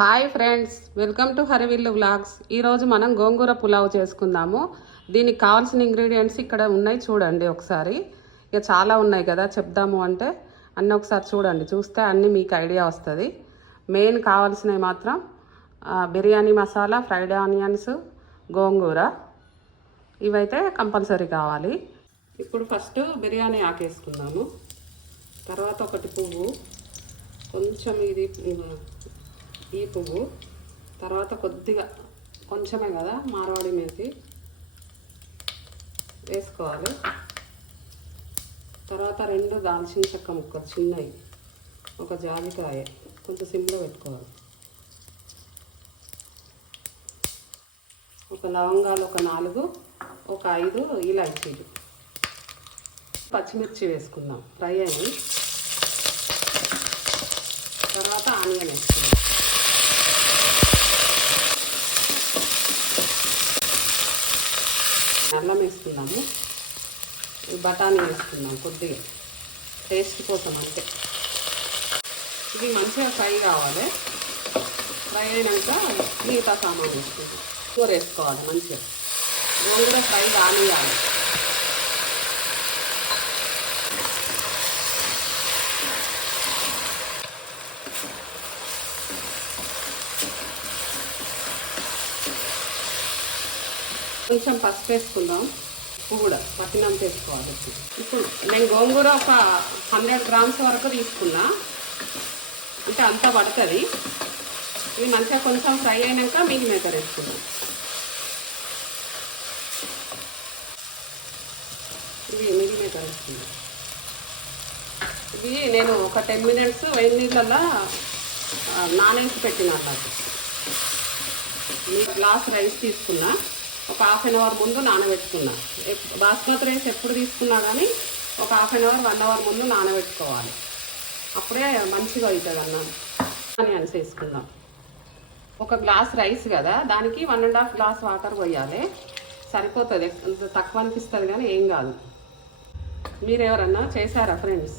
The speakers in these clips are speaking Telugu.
Hi friends welcome to Harivillu vlogs. ఈరోజు మనం గోంగూర పులావ్ చేసుకుందాము. దీనికి కావాల్సిన ఇంగ్రీడియంట్స్ ఇక్కడ ఉన్నాయి చూడండి ఒకసారి. ఇక చాలా ఉన్నాయి కదా చెప్దాము అంటే. అన్నీ ఒకసారి చూడండి చూస్తే అన్నీ మీకు ఐడియా వస్తుంది. మెయిన్ కావాల్సినవి మాత్రం బిర్యానీ మసాలా ఫ్రైడ్ ఆనియన్స్ గోంగూర. ఇవైతే కంపల్సరీ కావాలి. ఇప్పుడు ఫస్ట్ బిర్యానీ ఆకేసుకుందాము. తర్వాత ఒకటి పువ్వు. కొంచెం ఇది ఈ పువ్వు. తర్వాత కొద్దిగా కొంచెమే కదా మారవాడి మేసి వేసుకోవాలి. తర్వాత రెండు దాల్చిన చెక్క ముక్కలు చిన్నవి. ఒక జాజికాయ. కొంచెం సిమ్లో పెట్టుకోవాలి. ఒక లవంగాలు ఒక నాలుగు ఒక ఐదు ఇలాచీలు. పచ్చిమిర్చి వేసుకుందాం. ఫ్రై అయ్యి తర్వాత ఆనియన్ వేసుకుందాం. వేసుకున్నాము బఠానీ వేసుకున్నాం కొద్దిగా. టేస్ట్ కోసం అంతే. ఇది మంచిగా ఫ్రై కావాలి. ఫ్రై అయినాక మిగతా సామాన్ వేసుకుంటాం. కూర వేసుకోవాలి మంచిగా. గోంగూర ఫ్రై కానియాలి కొంచెం పసుపు వేసుకుందాం. ఉప్పు కూడా పట్టినంత వేసుకోవాలి. ఇప్పుడు నేను గోంగూర ఒక హండ్రెడ్ గ్రామ్స్ వరకు తీసుకున్నా. అంటే అంత పడుతుంది. ఇది మంచిగా కొంచెం ఫ్రై అయినాక మీకు మేకర్ వేసుకుందాం. ఇది మిగి మేకర్ వేసుకుందాం. ఇది నేను ఒక టెన్ మినిట్స్ వెయ్యి నీళ్ళల్లో నానేసి పెట్టిన అన్నట్టు మీ రైస్ తీసుకున్నా. ఒక హాఫ్ అన్ అవర్ ముందు నానబెట్టుకున్నా. బాస్మతి రైస్ ఎప్పుడు తీసుకున్నా కానీ ఒక half an hour one hour ముందు నానబెట్టుకోవాలి. అప్పుడే మంచిగా అవుతుంది అన్నం అని అనేసి వేసుకుందాం. ఒక గ్లాస్ రైస్ కదా దానికి one and half glass water పోయాలి. సరిపోతుంది. తక్కువ అనిపిస్తుంది కానీ ఏం కాదు. మీరు ఎవరన్నా చేశారా ఫ్రెండ్స్?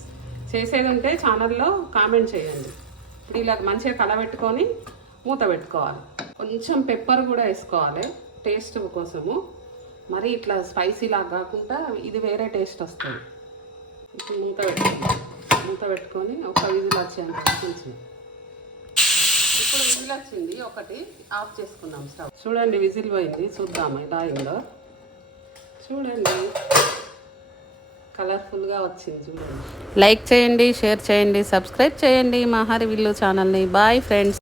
చేసేది ఉంటే ఛానల్లో కామెంట్ చేయండి. ఇప్పుడు ఇలా మంచిగా కలబెట్టుకొని మూత పెట్టుకోవాలి. కొంచెం పెప్పర్ కూడా వేసుకోవాలి. టేస్ట్ కోసము. మరి ఇట్లా స్పైసీలా కాకుండా ఇది వేరే టేస్ట్ వస్తుంది. ఇప్పుడు మూత పెట్టుకోండి మూత పెట్టుకొని ఒక విజిల్ వచ్చేంత కొంచెం ఇప్పుడు విజిల్ వచ్చింది ఒకటి ఆఫ్ చేసుకుందాం స్టవ్. చూడండి విజిల్ పోయింది చూద్దాం ఇలా అయిందో. చూడండి. కలర్ఫుల్గా వచ్చింది చూడండి. లైక్ చేయండి షేర్ చేయండి సబ్స్క్రైబ్ చేయండి. మా హరివిల్లు ఛానల్ని. Bye friends.